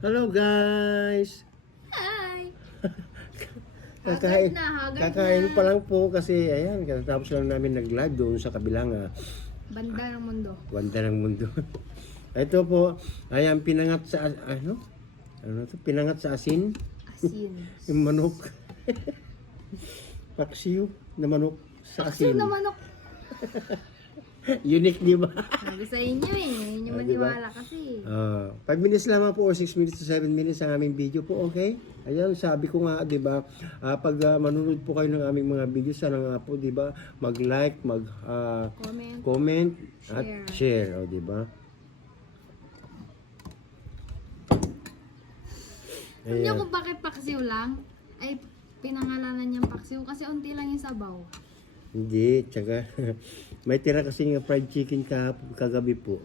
Hello guys! Hi! Kakain, Haggard kakain na. pa lang po kasi ayan, tapos lang namin nag-live doon sa kabilang Banda ng mundo. banda ng mundo. Ito po, ayan pinangat sa ano to? Pinangat sa asin, Asin. yung manok. Paksiw na manok sa Asin asin. na manok. Unique, di ba? Sabi sa inyo eh. Yun yung Diba? maniwala kasi. 5 minutes lamang po or 6 minutes to 7 minutes ang aming video po, okay? Ayan, sabi ko nga, 'di ba? Pag manunod po kayo ng aming mga video, sana nga po, 'di ba, mag-like, Comment. comment at Share. share, 'di ba? Alam niyo kung bakit paksiw lang? Ay, pinangalanan niyang paksiw kasi unti lang yung sabaw. Hindi, tsaka may tira kasi ng fried chicken kagabi po.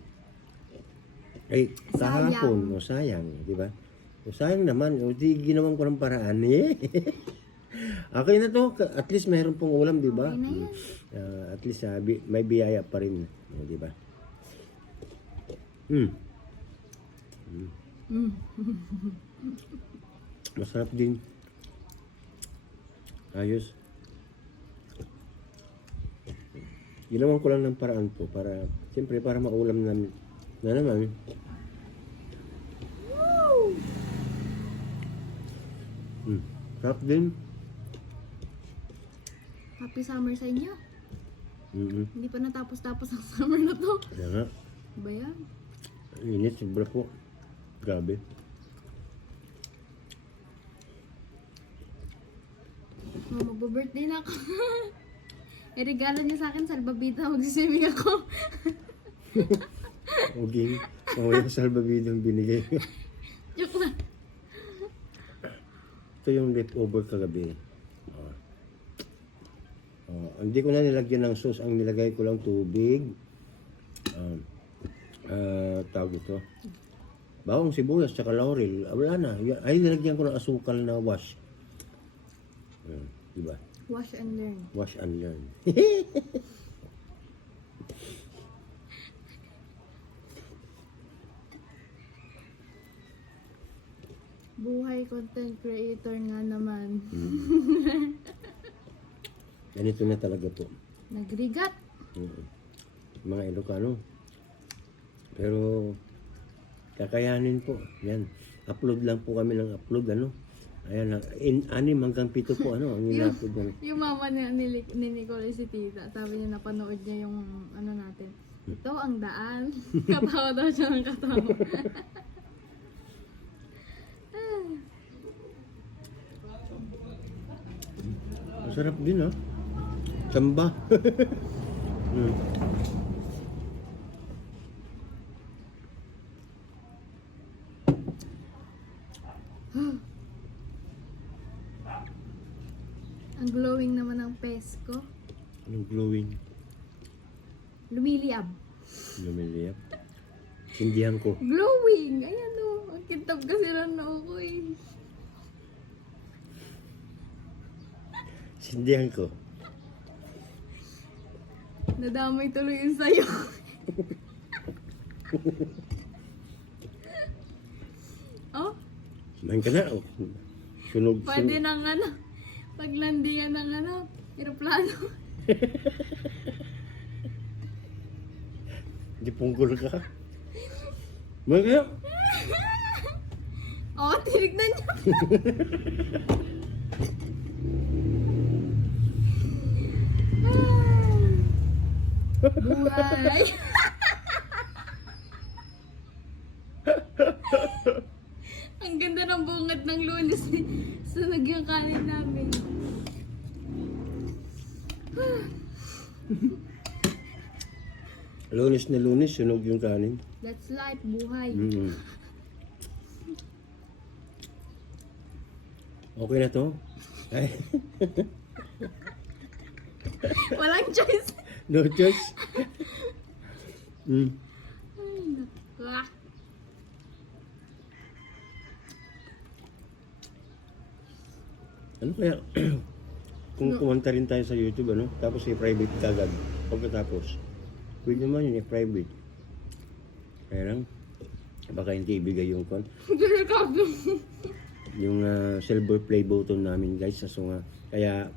Ay, kahapon, o sayang, 'di ba? O sayang naman, o di ginawan ko ng paraan eh. Okay na to, at least mayroon pong ulam, 'di ba? Okay na yan. At least may biyaya pa rin, 'di ba? Mm. Mm. Masarap din. Ayos. Ginawan ko lang ng paraan po para, siyempre, para maulam na naman. Sarap din. Happy summer sa inyo. Hindi pa natapos-tapos ang summer na to. Kaya nga, Ano ba yan? init, sobra po. Grabe. Oh, magbo-birthday na ako. Regalo niya sa akin, salbabida. Magsiswimming ako. Uging, yung salbabidong binigay. Joke lang. Ito yung leftover kagabi. Hindi ko na nilagyan ng sauce. Ang nilagay ko lang tubig. Tawag ito. Bawang sibuyas, tsaka laurel. Wala na. Ay, nilagyan ko ng asukal na wash. Diba? Wash and learn. Wash and learn. Buhay content creator nga naman. Ganito na talaga po. Nagrigat. Mga Ilocano. Pero, kakayanin po. Yan. Upload lang po kami ng upload, ano. Ayan, 6 hanggang 7 po, ano, ang in-upload namin. Yung mama ni Nicole si tita, sabi niya napanood niya yung ano natin. Ito ang daan. Katawa daw siya ng katawa. Masarap din, ha? Samba. Ang glowing naman ng pesko. Anong glowing? Lumiliab. Lumiliyap. Sindihan ko. Glowing! Ayan o. Ang kintab kasi rin na ako eh. Sindihan ko. Nadamay tuloy yung sayo. Oh, Kumain ka na. Oh. Sunog. pwede nang ano. Paglandingan ng ano. Aeroplano. Hindi punggol ka. Kumain ka na. Oh, tinignan niya. Buhay. Ang ganda ng bungad ng Lunes. Sunog yung kanin namin. Lunes na lunes, sunog yung kanin. That's life, buhay. Okay na to? Ay, Walang choice. no choice. Ay, naku. Ano kaya? Kung kumanta rin tayo sa YouTube, ano? Tapos i-private kagad. Pagkatapos. Pwede naman yun, i-private. Kaya lang, Baka hindi ibigay yung kon. Delikado. Yung silver play button namin guys sa sunga. Kaya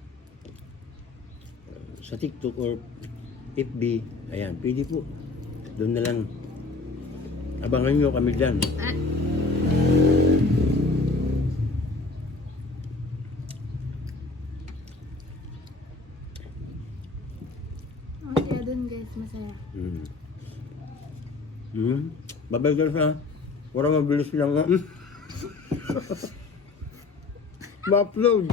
sa TikTok or FB, ayan, pwede po. Doon na lang. Abangan nyo kami dyan. Ah. Oh, kaya dun guys, masaya. Babay guys ha. Para mabilis lang ha. Ma-upload.